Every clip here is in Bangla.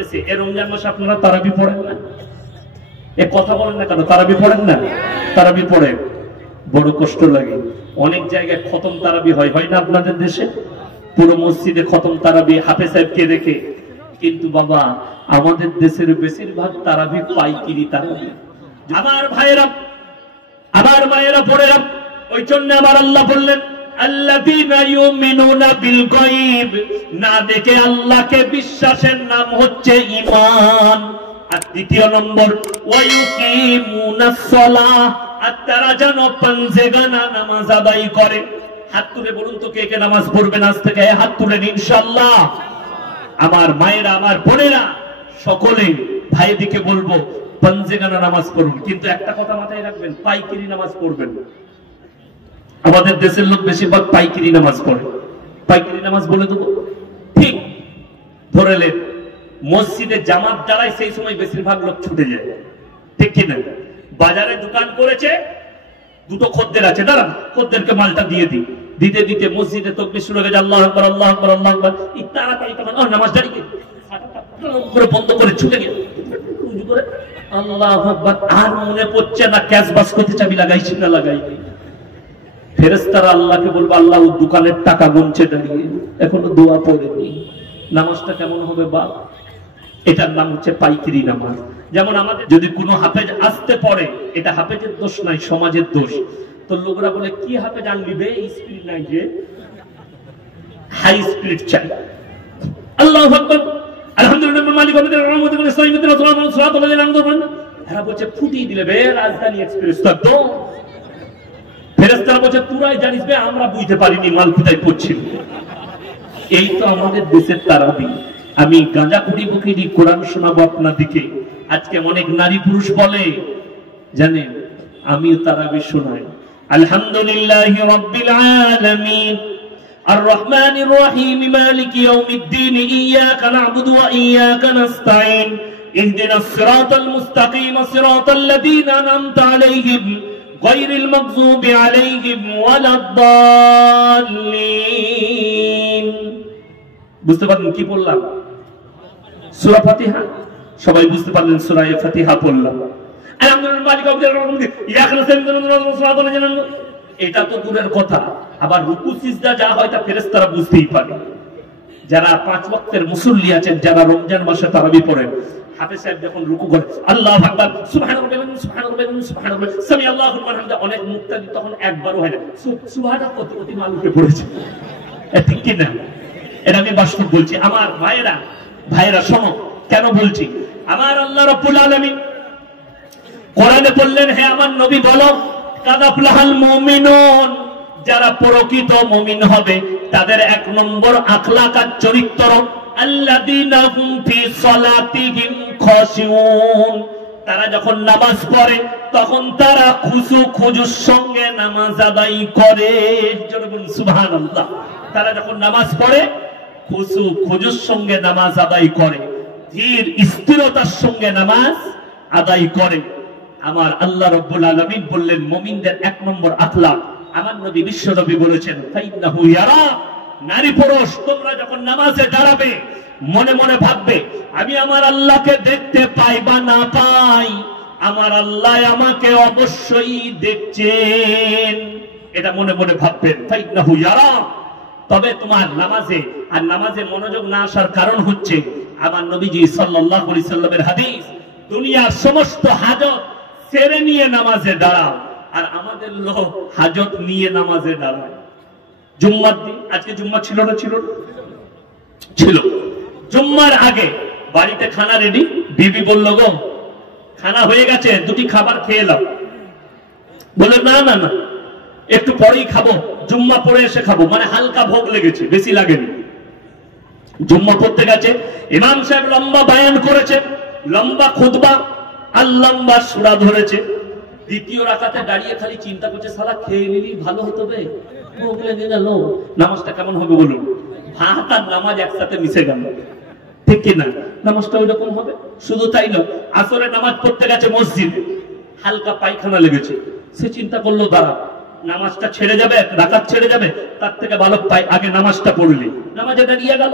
দেশে এই রমজান মাসে আপনারা তারাবি পড়েন না? এ কথা বলেন না কেন? তারাবি পড়েন না? তারাবি পড়েন, বড় কষ্ট লাগে। অনেক জায়গায় খতম তারাবি হয়, হয় না আপনাদের দেশে? পুরো মসজিদে খতম তারাবি হাফেজ সাহেবকে রেখে। কিন্তু বাবা আমাদের দেশের বেশিরভাগ তারাবি পাইকিরি তারাবি। আমার ভাইয়েরা, আমার মায়েরা পড়েরা, ওই জন্য আমার আল্লাহ বললেন আল্লাযীনা ইউমিনুনা বিল গায়ব, না দেখে আল্লাহকে বিশ্বাসের নাম হচ্ছে ঈমান। আর দ্বিতীয় নম্বর ওয়া ইউকিমুনাস সালাহ, আর তারা যেন পাঞ্জেগানা নামাজ আদায় করে। হাত তুলে বলুন তো কে কে নামাজ পড়বেন আজ থেকে? হাত তুলেন ইনশাআল্লাহ। আমার মায়েরা, আমার বোনেরা, সকলে ভাইদিকে বলবো পাঞ্জেগানা নামাজ পড়ুন। কিন্তু একটা কথা মাথায় রাখবেন, পাইকিরি নামাজ পড়বেন। আমাদের দেশের লোক বেশিরভাগ পাইকিরি নামাজ পড়ে। পাইকিরি নামাজ বলে দেবো, ঠিক ধরেলেন মসজিদে জামাত দাঁড়ায়, সেই সময় বেশিরভাগ লোক ছুটে যায়, ঠিক কিনা? বাজারে দোকান করেছে, দুটো খদ্দের আছে, দাঁড়ান খদ্দেরকে মালটা দিয়ে দিই। দিতে দিতে মসজিদে তাকবীর শুরু হয়ে যায়, আল্লাহু আকবার আল্লাহু আকবার আল্লাহু আকবার। এই তাড়াতাড়ি নামাজ দাঁড়িয়ে করে বন্ধ করে ছুটে গেল, আল্লাহু আকবার। আর মনে পড়ছে না ক্যাশ বাস্কতে চাবি লাগাইছি না লাগাইনি। ফেরেশতারা আল্লাহকে বলবে আল্লাহ দোকানের টাকা গুনছে দাঁড়িয়ে, এখনো দোয়া পড়েনি। নামাজটা কেমন হবে বাপ? এটার নাম হচ্ছে পাইকিরি নামাজ। যেমন আমাদের যদি কোনো হাফেজ আসতে পড়ে, এটা হাফেজের দোষ নাই, সমাজের দোষ। তো লোকরা বলে কি হাফেজ আনলি বে, স্পিড নাই যে, হাই স্পিড চাই। আল্লাহু আকবার আলহামদুলিল্লাহ মালিক আমাদের রহমতুল ইসলামিদের সালাতুল আলাইহি। এরা বলছে ফুটিয়ে দিলে বে রাজধানী এক্সপ্রেস তো। ফেরেশতারা বলছে তুরাই জানিস বে, আমরা বুঝতে পারিনি মাল কোথায় পড়ছিল। এই তো আমাদের দেশের তারাবি। আমি গাঁজা কুটি বুকিনি কোরআন শোনাবো আপনাদিকে। আজকে অনেক নারী পুরুষ বলে জানেন, আমিও তারাবি শোনাই। আলহামদুলিল্লাহি রাব্বিল আলামিন আর রহমানির রহিম মালিকি ইয়াউমিদ্দিন ইয়্যাকা না'বুদু ওয়া ইয়্যাকা নাস্তাঈন ইহদিনাস সিরাতাল মুস্তাকিম সিরাতাল লাযীনা আন'আমতা আলাইহিম গায়রিল মাগযুবি আলাইহিম ওয়ালাদ-দাল্লিন। বুঝতে পারলেন কি বললাম? সূরা ফাতিহা সবাই বুঝতে পারলেন, সূরা ফাতিহা পড়লাম। এটা তো দূরের কথা, আবার রুকু সিজদা যা হয় তা ফেরেশতারা বুঝতেই পারে। যারা 5 ওয়াক্তের মুসল্লি আছেন, যারা রমজান মাসে তারাবি পড়েন, হাফেজ সাহেব যখন রুকু করে আল্লাহু আকবার সুবহানাল্লাহ সুবহানাল্লাহ সুবহানাল্লাহ সামি আল্লাহু লিমান অনেক মুক্তাদি তখন একবারও হয় না, সুবহানাল্লাহ কত মালুকে পড়েছে, ঠিক কি না? এটা আমি বাস্তব বলছি। আমার ভাইয়েরা শোনো, কেন বলছি? আমার আল্লাহ রাব্বুল আলামিন কোরআনে বললেন, হে আমার নবী বলো কাদ আফলাহাল মুমিনুন, যারা প্রকৃত মুমিন হবে তাদের 1 নম্বর আখলাক আর চরিত্র, আল্লাযীনা হুম ফি সালাতিহিম খাশিউন, তারা যখন নামাজ পড়ে তখন তারা খুশু খুজুর সঙ্গে নামাজ আদায় করে। সুবহানাল্লাহ। তারা যখন নামাজ পড়ে খুশু খুজুর সঙ্গে নামাজ আদায় করে, ধীর স্থিরতার সঙ্গে নামাজ আদায় করে। আমার আল্লাহ রাব্বুল আলামিন বললেন মুমিনদের 1 নম্বর আখলাক। আমার নবী বিশ্ব নবী বলেছেন ফাইন্নাহু ইয়ারা, নারী পুরুষ তোমরা যখন নামাজে দাঁড়াবে মনে মনে ভাববে আমি আমার আল্লাহকে দেখতে পাই বা না পাই, আমার আল্লাহ আমাকে অবশ্যই দেখছেন, এটা মনে মনে ভাববেন। ফাইন্নাহু ইয়ারা। তবে তোমার নামাজে মনোযোগ না আসার কারণ হচ্ছে আমার নবীজি সাল্লাল্লাহু আলাইহি সাল্লামের হাদিস, দুনিয়ার সমস্ত হাজত ছেড়ে নিয়ে নামাজে দাঁড়াও, আর আমাদের লোক হাজত নিয়ে নামাজে দাঁড়ায়। জুম্মার দিন, আজকে জুম্মা ছিল না? ছিল। জুম্মার আগে বাড়িতে খানা রেডি, বিবি বলল গো খানা হয়ে গেছে, 2টি খাবার খেয়ে নাও। বলে না না না একটু পরেই খাবো, জুম্মা পড়ে এসে খাবো, মানে হালকা ভোগ লেগেছে, বেশি লাগেনি। জুম্মা পড়তে গেছে, ইমাম সাহেব লম্বা বয়ান করেছে, লম্বা খুতবা আর লম্বা সূরা ধরেছে। দ্বিতীয় রাকাতে দাঁড়িয়ে খালি চিন্তা করছে সালা খেয়ে নিলি ভালো হতো বে, ভোগ লেগে গেল, নামাজটা কেমন হবে বলুন? ভাত আর নামাজ একসাথে মিশে গেল, ঠিক কি না? নামাজটা ওই রকম হবে। শুধু তাই নয়, আসরে নামাজ পড়তে গেছে মসজিদে, হালকা পায়খানা লেগেছে, সে চিন্তা করলো দাঁড়া নামাজটা ছেড়ে যাবে, রাকাত ছেড়ে যাবে, তার থেকে ভালো আগে নামাজটা পড়লি। নামাজে দাঁড়িয়ে গেল,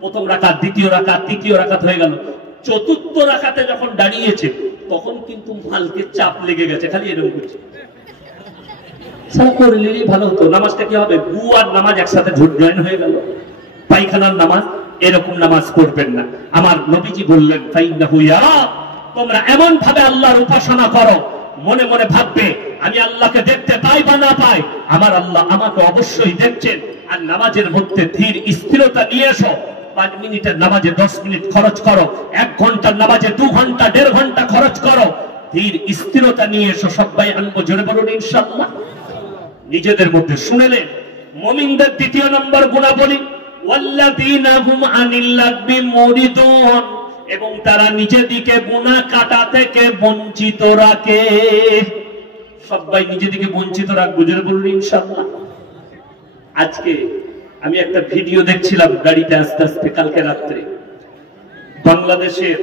প্রথম রাকাত, দ্বিতীয় রাকাত, তৃতীয় রাকাত হয়ে গেল, চতুর্থ রাকাতে যখন দাঁড়িয়েছে তখন কিন্তু মালকে চাপ লেগে গেছে, খালি এরকম করছে। করলেই ভালো হতো। নামাজটা কি হবে? গু আর নামাজ একসাথে জয়েন হয়ে গেল। পায়খানার নামাজ, এরকম নামাজ করবেন না। আমার নবীজি বললেন, ফাইন্নাহু ইয়ারা, তোমরা এমন ভাবে আল্লাহর উপাসনা করো, মনে মনে ভাববে আমি আল্লাহকে দেখতে পাই বা না পাই, আমার আল্লাহ আমাকে অবশ্যই দেখছেন। আর নামাজের মধ্যে ধীর স্থিরতা নিয়ে এসো। 5 মিনিটের নামাজে 10 মিনিট খরচ করো, 1 ঘন্টার নামাজে 2 ঘন্টা 1.5 ঘন্টা খরচ করো, ধীর স্থিরতা নিয়ে এসো। সবাই আনবো, জোরে বলুন ইনশাআল্লাহ। নিজেদের মধ্যে শুনেলেন। মুমিনদের দ্বিতীয় নম্বর গুণাবলী, ওয়াল্লাযীনা হুম আনিল লাগবি মুরিদুন, এবং তারা নিজেদিকে গুনাহ কাটা থেকে বঞ্চিত রাখে। সবাই নিজেদিকে বঞ্চিত রাখবো, জোরে বলুন ইনশাআল্লাহ। আজকে আমি একটা ভিডিও দেখছিলাম গাড়িতে আস্তে আস্তে, কালকে রাত্রে। বাংলাদেশের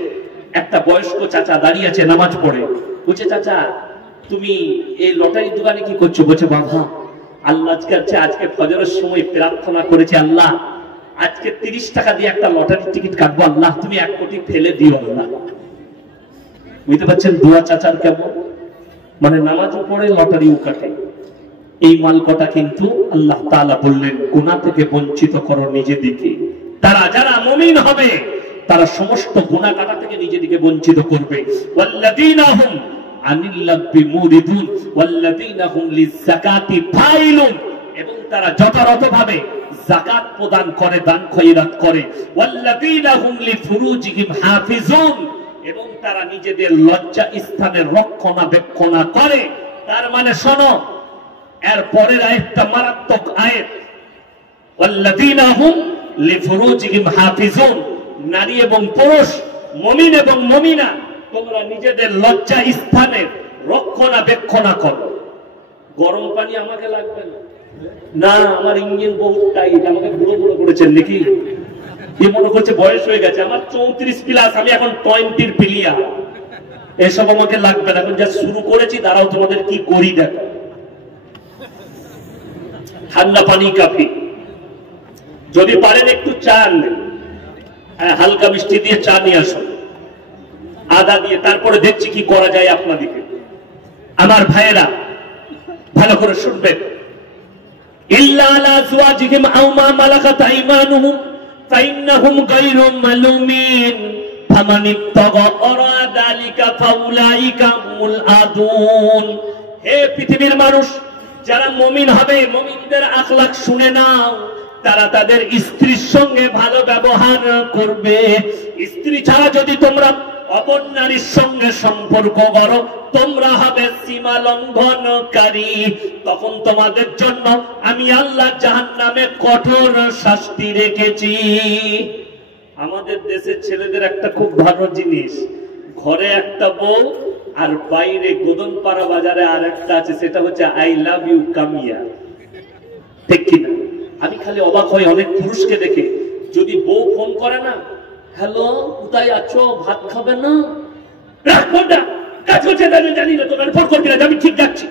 একটা বয়স্ক চাচা দাঁড়িয়ে আছে, নামাজ পড়ে। বলছে, চাচা তুমি এই লটারি দোকানে কি করছো? বলছে, বাবা আল্লাহ আজকে ফজরের সময় প্রার্থনা করেছি, আল্লাহ আজকে 30 টাকা দিয়ে একটা লটারির টিকিট কাটবো, আল্লাহ তুমি 1 কোটি ফেলে দিও আল্লাহ। বুঝতে পারছেন দোয়া চাচার কেমন? মানে নামাজও পড়ে, লটারিও কাটে। এই মাল কটা কিন্তু আল্লাহ তাআলা বললেন গুনাহ থেকে বঞ্চিত করো নিজেদিকে। তারা যারা মুমিন হবে তারা সমস্ত গুনাহ কাটা থেকে নিজেদিকে বঞ্চিত করবে। ওয়াল্লাযীনা হুম আনিল লাগবি মুরিদুন ওয়াল্লাযীনা হুম লিযাকাতি ফাইলুন, এবং তারা যথাযথভাবে যাকাত প্রদান করে, দান খয়রাত করে। ওয়াল্লাযীনা হুম লিফুরুজিহিম হাফিজুন, এবং তারা নিজেদের লজ্জা স্থানের রক্ষণাবেক্ষণ করে। তার মানে শোনো, এর পরের আয়াতটা মারাত্মক আয়াত, ওয়াল্লাযীনা হুম লিফুরুজিহিম হাফিজুন, নারী এবং পুরুষ, মুমিন এবং মুমিনা, তোমরা নিজেদের লজ্জা স্থানের রক্ষণাবেক্ষণ করো। গরম পানি আমাকে লাগবে না, না আমার ইঞ্জিন বহুত টাইট, আমাকে বুড়ো বুড়ো করেছেন নাকি? কি মনে করছে বয়স হয়ে গেছে? আমার 34 প্লাস, আমি এখন 20 প্লিয়া। এসব আমাকে লাগবে না, এখন যা শুরু করেছি দাঁড়াও তোমাদের কি করি দেখো। ঠান্ডা পানি কাফি, যদি পারেন একটু চা আনবেন, হালকা মিষ্টি দিয়ে চা নিয়ে আসুন, আদা দিয়ে, তারপরে দেখছি কি করা যায় আপনাদেরকে। আমার ভাইয়েরা ভালো করে শুনবেন, ইল্লা আলা আজওয়াজিহিম আও মা মালাকাত আইমানুহুম ফাইন্নাহুম গায়রু মালুমিন ফামান ইবতাগা ওরা যালিকা ফাউলাইকা হুমুল আদুন। হে পৃথিবীর মানুষ, যারা মুমিন হবে, মুমিনদের আখলাক শুনে নাও। তারা তাদের স্ত্রীর সঙ্গে ভালো ব্যবহার করবে। স্ত্রী ছাড়া যদি তোমরা অপর নারীর সঙ্গে সম্পর্ক করো, তোমরা হবে সীমা লঙ্ঘনকারী। তখন তোমাদের জন্য আমি আল্লাহ জাহান্নামে কঠোর শাস্তি রেখেছি। আমাদের দেশের ছেলেদের একটা খুব ভালো জিনিস, ঘরে একটা বউ আর বাইরে গোদনপাড়া বাজারে আর একটা আছে, সেটা হচ্ছে আই লাভ ইউ কামিয়া। ঠিক কিনা? আমি খালি অবাক হই অনেক পুরুষকে দেখে, যদি বউ ফোন করে না, হ্যালো কোথায় আছো, ভাত খাবে না, রাখ ফোনটা, কাজ করছে জানি না, তোকে ফোন করবি না, আমি ঠিক যাচ্ছি,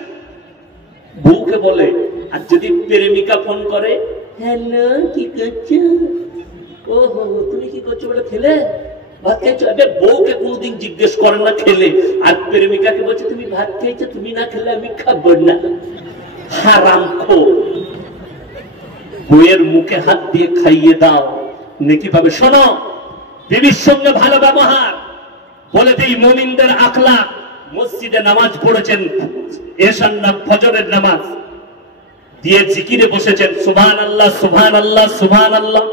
বউকে বলে। আর যদি প্রেমিকা ফোন করে, হ্যালো কি করছো, ওহো তুমি কি করছো বলে, খেলে ভাত খাইছো। বউকে কোনদিন জিজ্ঞেস করে না খেলে, আর প্রেমিকাকে বলছে তুমি ভাত খাইছো, তুমি না খেলে আমি খাবো না। হারামখোর। বউয়ের মুখে হাত দিয়ে খাইয়ে দাও, নেকি পাবে। শোনো, বিবির সঙ্গে ভালো ব্যবহার। বলে দেই মুমিনদের আখলাক। মসজিদে নামাজ পড়েছেন, এশার নাম ফজরের নামাজ দিয়ে জিকিরে বসেছেন, সুবহানাল্লাহ সুবহানাল্লাহ সুবহানাল্লাহ।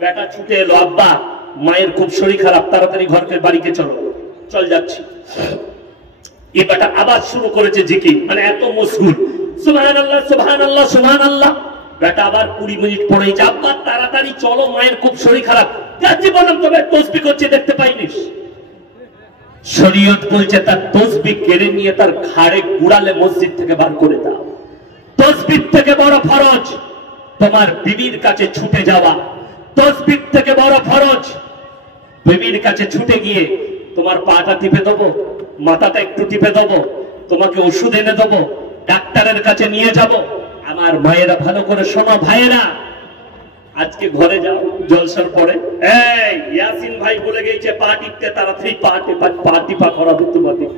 বেটা ছুটে এলো, আব্বা মায়ের খুব শরীর খারাপ, তাড়াতাড়ি ঘরকে বাড়িতে চলো। চল যাচ্ছি। এই বেটা আবার শুরু করেছে জিকির, মানে এত মশগুল, সুবহানাল্লাহ সুবহানাল্লাহ সুবহানাল্লাহ। বেটা আবার 20 মিনিট পরেই, আব্বা তাড়াতাড়ি চলো মায়ের খুব শরীর খারাপ। যাচ্ছি বললাম, তবে তসবিহ করছে দেখতে পাইনিস? শরীয়ত বলছে তার তসবিহ কেড়ে নিয়ে তার ঘাড়ে গুড়ালে মসজিদ থেকে বার করে দাও। তসবিহ থেকে বড় ফরজ তোমার বিবির কাছে ছুটে যাওয়া। তসবিহ থেকে বড় ফরজ বিবির কাছে ছুটে গিয়ে তোমার পাটা টিপে দেবো, মাথাটা একটু টিপে দেবো, তোমাকে ওষুধ এনে দেবো, ডাক্তারের কাছে নিয়ে যাব। আমার মায়েরা ভালো করে শোনো, ভাইয়েরা আজকে ঘরে যাও জলসার পরে, এই ইয়াসিন ভাই বলে গেছে পা টিপতে, তাড়াতাড়ি পা টিপা করাবে তোমাদের,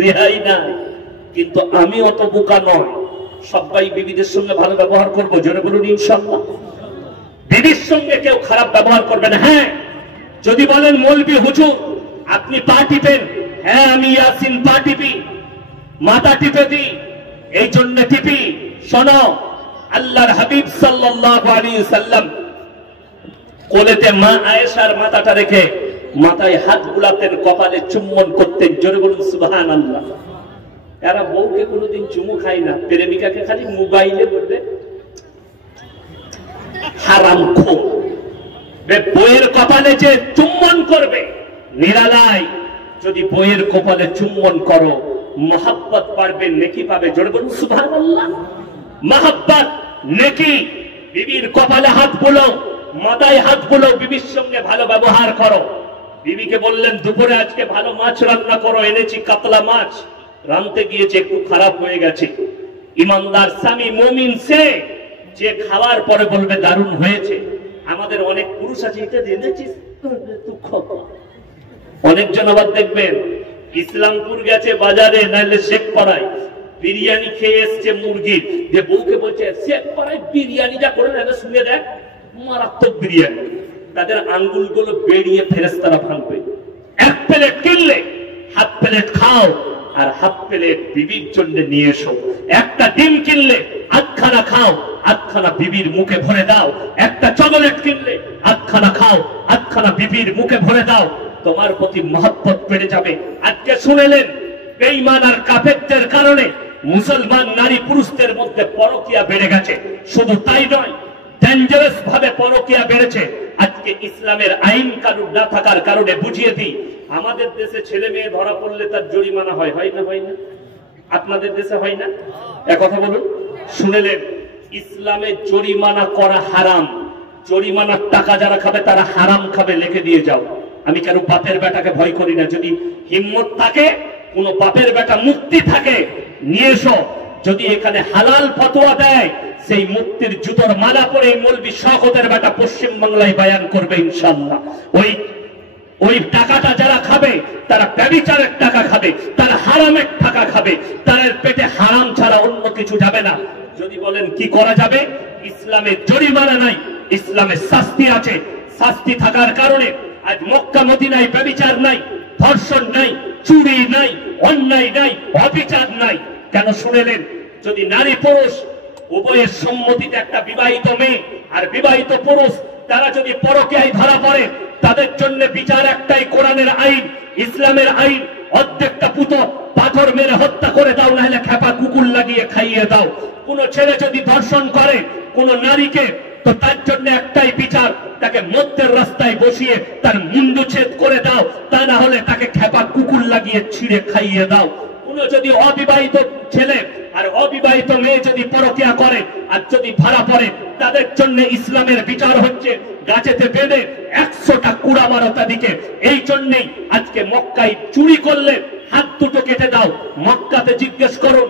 রেহাই নাই। কিন্তু আমি অত বোকা নয়, সবাই বিবিদের সঙ্গে ভালো ব্যবহার করবো, জোরে বলুন ইনশাআল্লাহ। বিবির সঙ্গে কেউ খারাপ ব্যবহার করবে না। হ্যাঁ, যদি বলেন মৌলবি হুজুর আপনি পা টিপেন, হ্যাঁ আমি ইয়াসিন পা টিপি, মাথা টিপে দিই, এই জন্য টিপি। শোনো, আল্লাহর হাবিব সাল্লাল্লাহু আলাইহি সাল্লাম কোলেতে মা আয়েশার মাথাটা রেখে মাথায় হাত বুলাতেন, কপালে চুম্বন করতেন, জোরে বলুন সুবহানাল্লাহ। এরা বউকে কোনোদিন চুমু খায় না, প্রেমিকাকে খালি মোবাইলে বলবে হারামখোর। বইয়ের কপালে যে চুম্বন করবে নিরালায়, যদি বইয়ের কপালে চুম্বন করো মহাব্বত পারবে, নেকি পাবে, জোরে বলুন সুবহানাল্লাহ। মহাব্বত, নেকি। বিবির কপালে হাত বুলো, মাথায় হাত বুলো, বিবির সঙ্গে ভালো ব্যবহার করো। বিবিকে বললেন দুপুরে আজকে ভালো মাছ রান্না করো, এনেছি কাতলা মাছ, রাঁধতে গিয়েছে একটু খারাপ হয়ে গেছে। ইমানদার স্বামী মুমিন সে যে খাওয়ার পরে বলবে দারুণ হয়েছে। আমাদের অনেক পুরুষ আছে, এটা এনেছিস অনেকজন আবার দেখবেন ইসলামপুর গেছে বাজারে, নাইলে শেখ পাড়ায় বিরিয়ানি খেয়ে এসছে মুরগির, যে বউকে বলছে শেখ পাড়ায় বিরিয়ানি যা করে না শুনে দেখ, মারাত্মক বিরিয়ানি। তাদের আঙ্গুলগুলো বেরিয়ে ফেরেশতারা ভাঙবে। এক প্লেট কিনলে হাফ প্লেট খাও, আর হাফ প্লেট বিবির জন্য নিয়ে এসো। একটা ডিম কিনলে আধখানা খাও, আধখানা বিবির মুখে ভরে দাও। একটা চকলেট কিনলে আধখানা খাও, আধখানা বিবির মুখে ভরে দাও। তোমার প্রতি মহব্বত বেড়ে যাবে। আজকে শুনেলেন বেঈমান আর কাফেরদের কারণে মুসলমান নারী পুরুষদের মধ্যে পরকীয়া বেড়ে গেছে। শুধু তাই নয়, ডেঞ্জারাস ভাবে পরকীয়া বেড়েছে। আজকে ইসলামের আইন কানুন না থাকার কারণে বুঝিয়ে দিই, আমাদের দেশে ছেলে মেয়ে ধরা পড়লে তার জরিমানা হয়, হয় না? হয় না? আপনাদের দেশে হয় না? এক কথা বলুন। শুনেলেন ইসলামে জরিমানা করা হারাম। জরিমানার টাকা যারা খাবে তারা হারাম খাবে, লিখে দিয়ে যাও। আমি কারো বাপের বেটাকে ভয় করি না। যদি হিম্মত থাকে, কোন বাপের বেটা মুক্তি থাকে, নিয়ে এসো। যদি এখানে হালাল ফতোয়া দেয়, সেই মুক্তির জুতোর মালা পরে মৌলবি শওকতের বেটা পশ্চিম বাংলায় বয়ান করবে ইনশাআল্লাহ। ওই টাকাটা যারা খাবে তারা ব্যভিচারের টাকা খাবে, তারা হারামের টাকা খাবে, তাদের পেটে হারাম ছাড়া অন্য কিছু যাবে না। যদি বলেন কি করা যাবে, ইসলামে জরিমানা নাই, ইসলামে শাস্তি আছে। শাস্তি থাকার কারণে আজ মক্কা মদিনায় ব্যভিচার নাই, ধর্ষণ নাই, চুরি নাই, অন্যায় নাই, অবিচার নাই। কেন শুনেলেন? যদি নারী পুরুষ উভয়ের সম্মতিতে একটা বিবাহিত মেয়ে আর বিবাহিত পুরুষ তারা যদি পরকীয়ায় ধরা পড়ে, তাদের জন্য বিচার একটাই, কোরআনের আইন, ইসলামের আইন। অর্ধেকটা পুতো পাথর মেরে হত্যা করে দাও, নাহলে খেপা কুকুর লাগিয়ে খাইয়ে দাও। কোন ছেলে যদি ধর্ষণ করে কোন নারীকে, তো তার জন্য একটাই বিচার, তাকে মধ্যের রাস্তায় বসিয়ে তার মুন্ডুচ্ছেদ করে দাও, তা না হলে তাকে খেপা কুকুর লাগিয়ে ছিঁড়ে খাইয়ে দাও। কোন যদি অবিবাহিত ছেলে আর অবিবাহিত মেয়ে যদি পরকীয়া করে আর যদি ধরা পড়ে, তাদের জন্য ইসলামের বিচার হচ্ছে গাছেতে বেঁধে 100টা কুড়া মারো তাদিকে। এই জন্যই আজকে মক্কায় চুরি করলে হাত দুটো কেটে দাও। মক্কাতে জিজ্ঞেস করুন